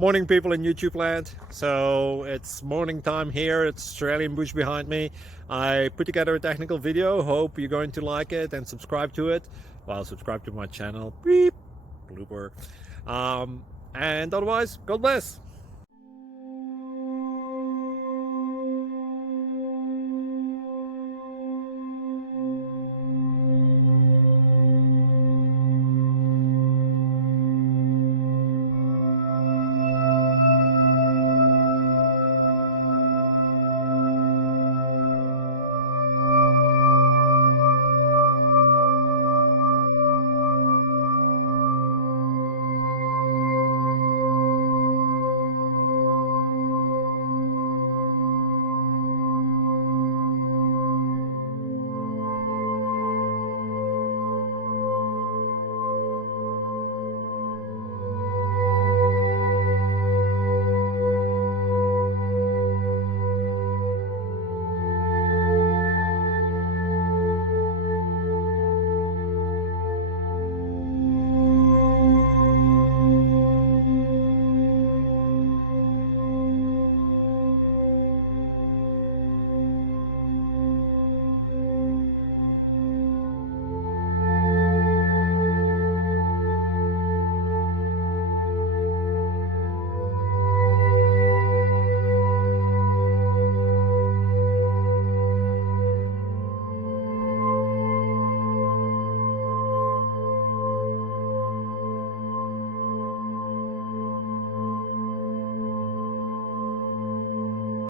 Morning, people in YouTube land. So it's morning time here. It's Australian bush behind me. I put together a technical video. Hope you're going to like it and subscribe to it. Well, subscribe to my channel. Beep. Blooper. And otherwise, God bless.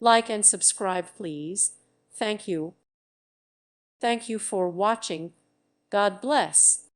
Like and subscribe, please. Thank you. Thank you for watching. God bless.